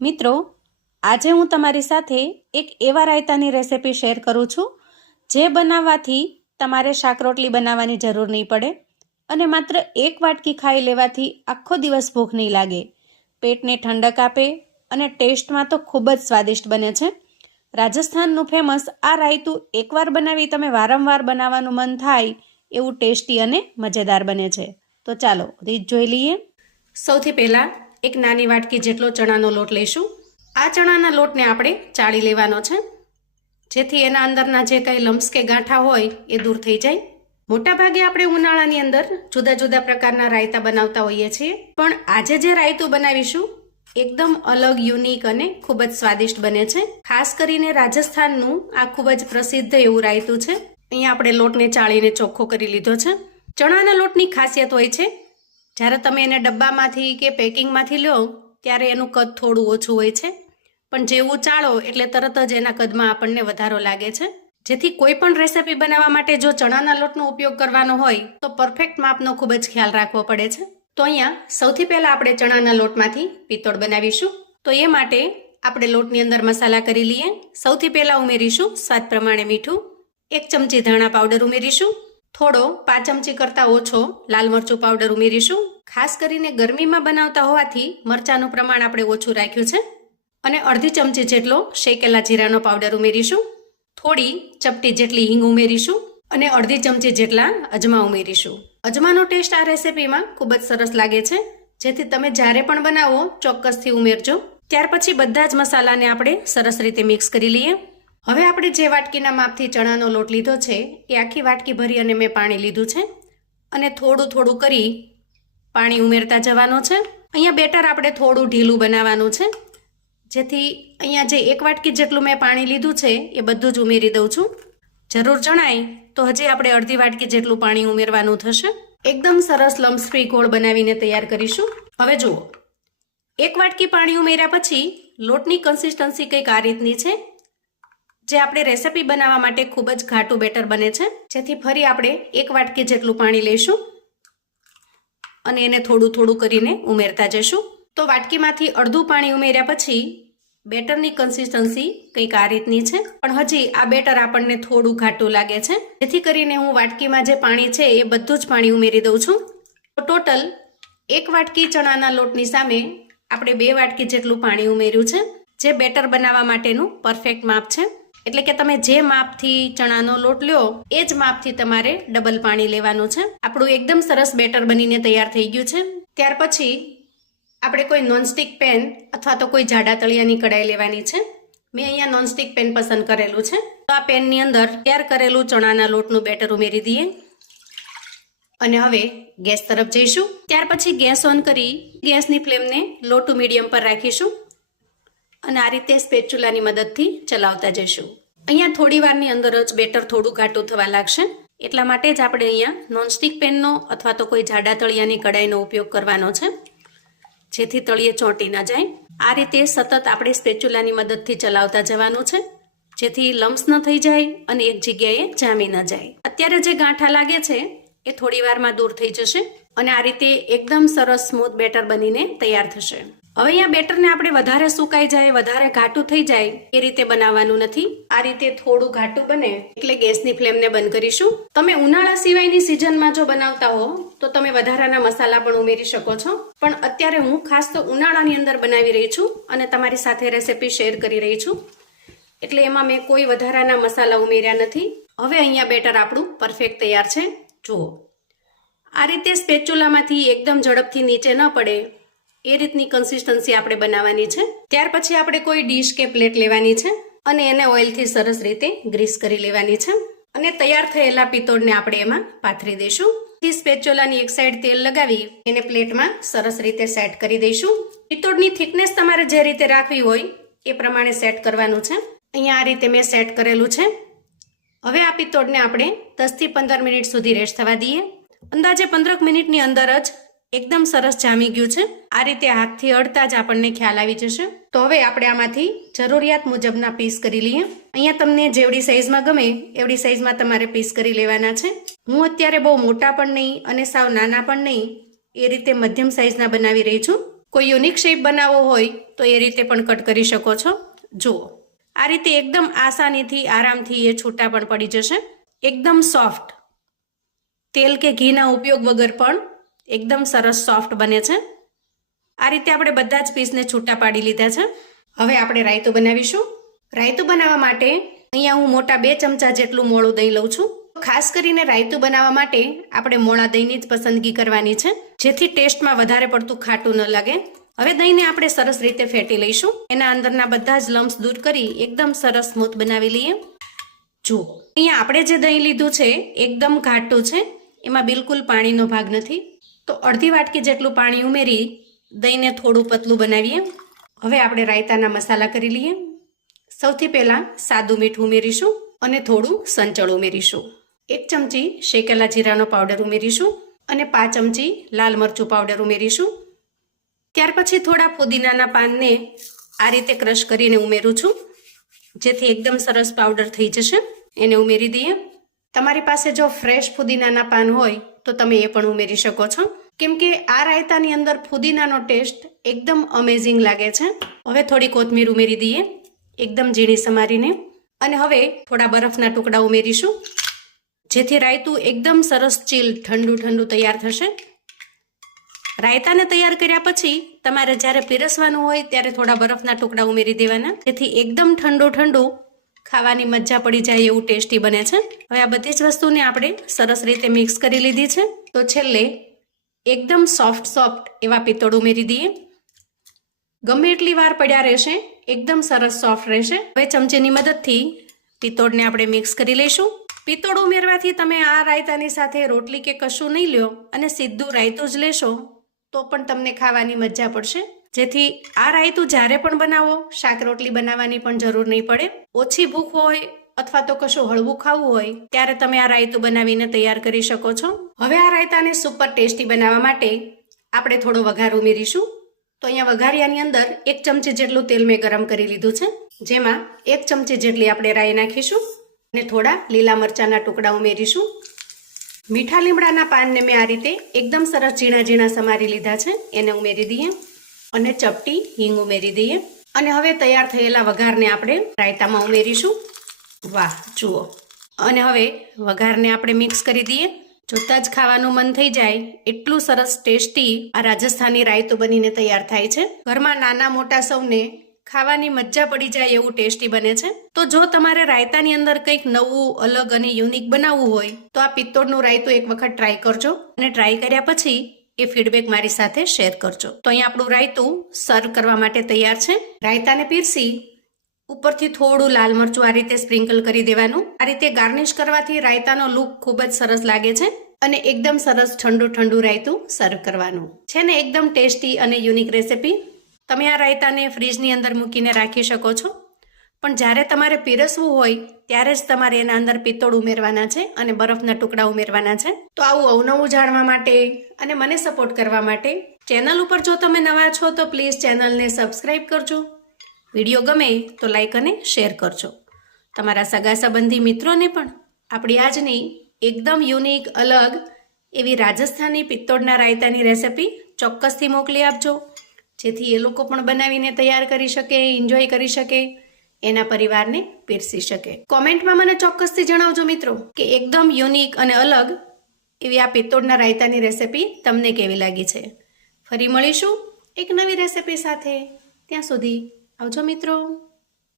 મિત્રો, આજે હું તમારી સાથે એક એવા રાયતાની રેસિપી શેર કરું છું જે બનાવવાથી તમારે શાક રોટલી બનાવવાની જરૂર નહીં પડે અને માત્ર એક વાટકી ખાઈ લેવાથી આખો દિવસ ભૂખ નહીં લાગે. પેટને ઠંડક આપે અને ટેસ્ટમાં તો ખૂબ જ સ્વાદિષ્ટ બને છે. રાજસ્થાનનું ફેમસ આ રાયતું એકવાર બનાવી તમે વારંવાર બનાવવાનું મન થાય એવું ટેસ્ટી અને મજેદાર બને છે. તો ચાલો રીત જોઈ લઈએ. સૌથી પહેલાં એક નાની વાટકી જેટલો ચણાનો લોટ લઈશું. આ ચણાના લોટને આપણે ચાળી લેવાનો છે, જેથી એના અંદરના જે કંઈ લમ્સ કે ગાંઠા હોય એ દૂર થઈ જાય. મોટાભાગે આપણે ઉનાળાની અંદર જુદા જુદા પ્રકારના રાયતા બનાવતા હોઈએ છીએ, પણ આજે જે રાયતું બનાવીશું એકદમ અલગ, યુનિક અને ખૂબ જ સ્વાદિષ્ટ બને છે. ખાસ કરીને રાજસ્થાનનું આ ખૂબ જ પ્રસિદ્ધ એવું રાયતું છે. અહીંયા આપણે લોટને ચાળીને ચોખ્ખો કરી લીધો છે. ચણાના લોટની ખાસિયત હોય છે, જ્યારે તમે એને ડબ્બામાંથી કે પેકિંગમાંથી લો ત્યારે એનું કદ થોડું ઓછું હોય છે, પણ જેવું ચાળો એટલે તરત જ એના કદમાં આપણને વધારો લાગે છે. જેથી કોઈ પણ રેસિપી બનાવવા માટે જો ચણાના લોટનો ઉપયોગ કરવાનો હોય તો પરફેક્ટ માપનો ખૂબ જ ખ્યાલ રાખવો પડે છે. તો અહીંયા સૌથી પહેલાં આપણે ચણાના લોટમાંથી પિત્તોળ બનાવીશું. તો એ માટે આપણે લોટની અંદર મસાલા કરી લઈએ. સૌથી પહેલાં ઉમેરીશું સ્વાદ પ્રમાણે મીઠું, 1 ચમચી ધાણા પાવડર ઉમેરીશું, થોડો 5 ચમચી કરતાં ઓછો લાલ મરચું પાવડર ઉમેરીશું. ખાસ કરીને ગરમીમાં બનાવતા હોવાથી મરચાંનું પ્રમાણ આપણે ઓછું રાખ્યું છે. અને અડધી ચમચી જેટલો શેકેલા જીરાનો પાવડર ઉમેરીશું, થોડી ચપટી જેટલી હિંગ ઉમેરીશું અને અડધી ચમચી જેટલા અજમા ઉમેરીશું. અજમાનો ટેસ્ટ આ રેસિપીમાં ખૂબ જ સરસ લાગે છે, જેથી તમે જ્યારે પણ બનાવો ચોક્કસથી ઉમેરજો. ત્યાર પછી બધા જ મસાલાને આપણે સરસ રીતે મિક્સ કરી લઈએ. હવે આપણે જે વાટકીના માપથી ચણાનો લોટ લીધો છે એ આખી વાટકી ભરી અને મેં પાણી લીધું છે અને થોડું થોડું કરી પાણી ઉમેરતા જવાનું છે. અહીંયા બેટર આપણે થોડું ઢીલું બનાવવાનું છે, જેથી અહીંયા જે 1 વાટકી જેટલું મેં પાણી લીધું છે એ બધું જ ઉમેરી દઉં છું. જરૂર જણાય તો હજી આપણે અડધી વાટકી જેટલું પાણી ઉમેરવાનું થશે. એકદમ સરસ લમ્સ ફ્રી ગોળ બનાવીને તૈયાર કરીશું. હવે જુઓ, 1 વાટકી પાણી ઉમેર્યા પછી લોટની કન્સિસ્ટન્સી કંઈક આ રીતની છે, જે આપણે રેસિપી બનાવવા માટે ખૂબ જ ઘાટું બેટર બને છે. જેથી ફરી આપણે 1 વાટકી જેટલું પાણી લઈશું અને એને થોડું થોડું કરીને ઉમેરતા જઈશું. તો વાટકીમાંથી અડધું પાણી ઉમેર્યા પછી બેટરની કન્સિસ્ટન્સી કંઈક આ રીતની છે, પણ હજી આ બેટર આપણને થોડું ઘાટું લાગે છે. જેથી કરીને હું વાટકીમાં જે પાણી છે એ બધું જ પાણી ઉમેરી દઉં છું. તો ટોટલ 1 વાટકી ચણાના લોટની સામે આપણે 2 વાટકી જેટલું પાણી ઉમેર્યું છે, જે બેટર બનાવવા માટેનું પરફેક્ટ માપ છે. એટલે કે તમે જે માપથી ચણાનો લોટ લ્યો એ જ માપથી તમારે ડબલ પાણી લેવાનું છે. આપણું એકદમ સરસ બેટર બનીને તૈયાર થઈ ગયું છે. ત્યાર પછી આપણે કોઈ નોનસ્ટિક પેન અથવા તો કોઈ જાડા તળિયાની કડાઈ લેવાની છે. મેં અહીંયા નોનસ્ટિક પેન પસંદ કરેલું છે. તો આ પેનની અંદર તૈયાર કરેલું ચણાના લોટનું બેટર ઉમેરી દઈએ અને હવે ગેસ તરફ જઈશું. ત્યાર પછી ગેસ ઓન કરી ગેસની ફ્લેમને લો ટુ મીડિયમ પર રાખીશું અને આ રીતે સ્પેચ્યુલાની મદદથી ચલાવતા જઈશું. અહીંયા થોડી વારની અંદર જ બેટર થોડું ઘાટું થવા લાગશે, એટલા માટે જ આપણે અહીંયા નોનસ્ટિક પેનનો અથવા તો કોઈ જાડા તળિયાની કડાઈનો ઉપયોગ કરવાનો છે, જેથી તળિયે ચોંટી ન જાય. આ રીતે સતત આપણે સ્પેચ્યુલાની મદદથી ચલાવતા જવાનું છે, જેથી લમ્સ ન થઈ જાય અને એક જગ્યાએ જામી ન જાય. અત્યારે જે ગાંઠા લાગે છે એ થોડી વારમાં દૂર થઈ જશે અને આ રીતે એકદમ સરસ સ્મૂથ બેટર બનીને તૈયાર થશે. હવે અહીંયા બેટરને આપણે વધારે સુકાઈ જાય, વધારે ઘાટું થઈ જાય એ રીતે બનાવવાનું નથી. આ રીતે થોડું ઘાટું બને એટલે ગેસની ફ્લેમને બંધ કરીશું. તમે ઉનાળા સિવાયની સિઝનમાં જો બનાવતા હો તો તમે વધારાના મસાલા પણ ઉમેરી શકો છો, પણ અત્યારે હું ખાસ તો ઉનાળાની અંદર બનાવી રહી છું અને તમારી સાથે રેસિપી શેર કરી રહી છું, એટલે એમાં મેં કોઈ વધારાના મસાલા ઉમેર્યા નથી. હવે અહીંયા બેટર આપણું પરફેક્ટ તૈયાર છે. જુઓ, આ રીતે સ્પેચ્યુલામાંથી એકદમ ઝડપથી નીચે ન પડે એ રીતની કન્સિસ્ટન્સી આપણે બનાવવાની છે. ત્યાર પછી આપણે કોઈ ડીશ કે પ્લેટ લેવાની છે અને એને ઓઇલથી સરસ રીતે ગ્રીસ કરી લેવાની છે અને તૈયાર થયેલા પિત્તોળને આપણે એમાં પાથરી દઈશું. સ્પેચ્યુલાની એક સાઈડ તેલ લગાવી એને પ્લેટમાં સરસ રીતે સેટ કરી દઈશું. પિત્તોળની થિકનેસ તમારે જે રીતે રાખવી હોય એ પ્રમાણે સેટ કરવાનું છે. અહીંયા આ રીતે મેં સેટ કરેલું છે. હવે આ પિત્તોળને આપણે 10 થી 15 મિનિટ સુધી રેસ્ટ થવા દઈએ. અંદાજે 15 મિનિટની અંદર જ એકદમ સરસ જામી ગયું છે. આ રીતે હાથથી અડતા જ આપણને ખ્યાલ આવી જશે. તો હવે આપણે આમાંથી જરૂરિયાત મુજબના પીસ કરી લઈએ. અહીંયા તમને જેવડી સાઈઝમાં ગમે એવડી સાઈઝમાં તમારે પીસ કરી લેવાના છે. હું અત્યારે બહુ મોટા પણ નહીં અને સાવ નાના પણ નહીં, એ રીતે મધ્યમ સાઈઝના બનાવી રહી છું. કોઈ યુનિક શેપ બનાવવો હોય તો એ રીતે પણ કટ કરી શકો છો. જુઓ, આ રીતે એકદમ આસાનીથી આરામથી એ છૂટા પણ પડી જશે. એકદમ સોફ્ટ, તેલ કે ઘીના ઉપયોગ વગર પણ એકદમ સરસ સોફ્ટ બને છે. આ રીતે આપણે બધા જ પીસને છૂટા પાડી લીધા છે. હવે આપણે રાયતું બનાવીશું. રાયતું બનાવવા માટે અહીંયા હું મોટા 2 ચમચા જેટલું મોળું દહીં લઉં છું. ખાસ કરીને રાયતું બનાવવા માટે આપણે મોળા દહીંની જ પસંદગી કરવાની છે, જેથી ટેસ્ટમાં વધારે પડતું ખાટું ન લાગે. હવે દહીંને આપણે સરસ રીતે ફેટી લઈશું. એના અંદરના બધા જ લમ્સ દૂર કરી એકદમ સરસ સ્મૂથ બનાવી લઈએ. જુઓ, અહીંયા આપણે જે દહીં લીધું છે એકદમ ઘાટું છે, એમાં બિલકુલ પાણીનો ભાગ નથી. તો અડધી વાટકી જેટલું પાણી ઉમેરી દહીંને થોડું પતલું બનાવીએ. હવે આપણે રાયતાના મસાલા કરી લઈએ. સૌથી પહેલાં સાદું મીઠું ઉમેરીશું અને થોડું સંચળ ઉમેરીશું. 1 ચમચી શેકેલા જીરાનો પાવડર ઉમેરીશું અને 5 ચમચી લાલ મરચું પાવડર ઉમેરીશું. ત્યાર પછી થોડા ફુદીનાના પાનને આ રીતે ક્રશ કરીને ઉમેરું છું, જેથી એકદમ સરસ પાવડર થઈ જશે. એને ઉમેરી દઈએ. તમારી પાસે જો ફ્રેશ ફુદીનાના પાન હોય તો તમે એ પણ ઉમેરી શકો છો, કેમ કે આ રાયતાની અંદર ફુદીનાનો ટેસ્ટ એકદમ અમેઝિંગ લાગે છે. હવે થોડી કોથમીર ઉમેરી દઈએ, એકદમ ઝીણી સમારીને. અને હવે થોડા બરફના ટુકડા ઉમેરીશું, જેથી રાયતું એકદમ સરસ ચીલ ઠંડુ તૈયાર થશે. રાયતાને તૈયાર કર્યા પછી તમારે જ્યારે પીરસવાનું હોય ત્યારે થોડા બરફના ટુકડા ઉમેરી દેવાના, જેથી એકદમ ઠંડુ ખાવાની મજા પડી જાય એવું ટેસ્ટી બને છે. હવે આ બધી જ વસ્તુને આપણે સરસ રીતે મિક્સ કરી લીધી છે. તો છેલ્લે એકદમ સોફ્ટ એવા પિત્તોળ ઉમેરી દઈએ. ગમે એટલી વાર પડ્યા રહેશે, એકદમ સરસ સોફ્ટ રહેશે. હવે ચમચીની મદદથી પિત્તોળને આપણે મિક્સ કરી લઈશું. પિત્તોળ ઉમેરવાથી તમે આ રાયતાની સાથે રોટલી કે કશું નહીં લ્યો અને સીધું રાયતું જ લેશો તો પણ તમને ખાવાની મજા પડશે. જેથી આ રાયતું જ્યારે પણ બનાવો, શાક રોટલી બનાવવાની પણ જરૂર નહીં પડે. ઓછી ભૂખ હોય અથવા તો કશું હળવું ખાવું હોય ત્યારે તમે આ રાયતું બનાવીને તૈયાર કરી શકો છો. હવે આ રાયતાને સુપર ટેસ્ટી બનાવવા માટે આપણે થોડો વઘાર ઉમેરીશું. તો અહીંયા વઘારિયાની અંદર 1 ચમચી જેટલું તેલ મેં ગરમ કરી લીધું છે, જેમાં 1 ચમચી જેટલી આપણે રાઈ નાખીશું અને થોડા લીલા મરચાના ટુકડા ઉમેરીશું. મીઠા લીમડાના પાનને મેં આ રીતે એકદમ સરસ ઝીણા સમારી લીધા છે, એને ઉમેરી દઈએ અને ચપટી હિંગ ઉમેરી દઈએ. અને હવે તૈયાર થયેલા વઘારને આપણે રાયતામાં ઉમેરીશું. વાહ, જુઓ. અને હવે વઘારને આપણે મિક્સ કરી દઈએ. જોતાં જ ખાવાનું મન થઈ જાય એટલું સરસ ટેસ્ટી આ રાજસ્થાની રાયતું બનીને તૈયાર થાય છે. ઘરમાં નાના મોટા સૌને ખાવાની મજા પડી જાય એવું ટેસ્ટી બને છે. તો જો તમારે રાયતાની અંદર કંઈક નવું, અલગ અને યુનિક બનાવવું હોય તો આ પિત્તોળનું રાયતું એક વખત ટ્રાય કરજો અને ટ્રાય કર્યા પછી એ ફીડબેક મારી સાથે શેર કરજો. તો અહીંયા આપણું રાયતું સર્વ કરવા માટે તૈયાર છે. રાયતાને પીરસી ઉપરથી થોડું લાલ મરચું આ રીતે સ્પ્રિંકલ કરી દેવાનું. આ રીતે ગાર્નિશ કરવાથી રાયતાનો લુક ખૂબ જ સરસ લાગે છે અને એકદમ સરસ ઠંડુ રાયતું સર્વ કરવાનું છે ને. એકદમ ટેસ્ટી અને યુનિક રેસિપી. તમે આ રાયતાને ફ્રીજની અંદર મૂકીને રાખી શકો છો, પણ જ્યારે તમારે પીરસવું હોય ત્યારે જ તમારે એના અંદર પિત્તોળ ઉમેરવાના છે અને બરફના ટુકડા ઉમેરવાના છે. તો આવું અવનવું જાણવા માટે અને મને સપોર્ટ કરવા માટે ચેનલ ઉપર જો તમે નવા છો તો પ્લીઝ ચેનલને સબસ્ક્રાઈબ કરજો. વિડીયો ગમે તો લાઈક અને શેર કરજો. તમારા સગા સંબંધી મિત્રોને પણ આપણી આજની એકદમ યુનિક, અલગ એવી રાજસ્થાની પિત્તોળના રાયતાની રેસિપી ચોક્કસથી મોકલી આપજો, જેથી એ લોકો પણ બનાવીને તૈયાર કરી શકે, એન્જોય કરી શકે, એના પરિવારને પીરસી શકે. કોમેન્ટમાં મને ચોક્કસથી જણાવજો મિત્રો કે એકદમ યુનિક અને અલગ એવી આ પિત્તોળના રાયતાની રેસિપી તમને કેવી લાગી છે. ફરી મળીશું એક નવી રેસિપી સાથે. ત્યાં સુધી આવજો મિત્રો.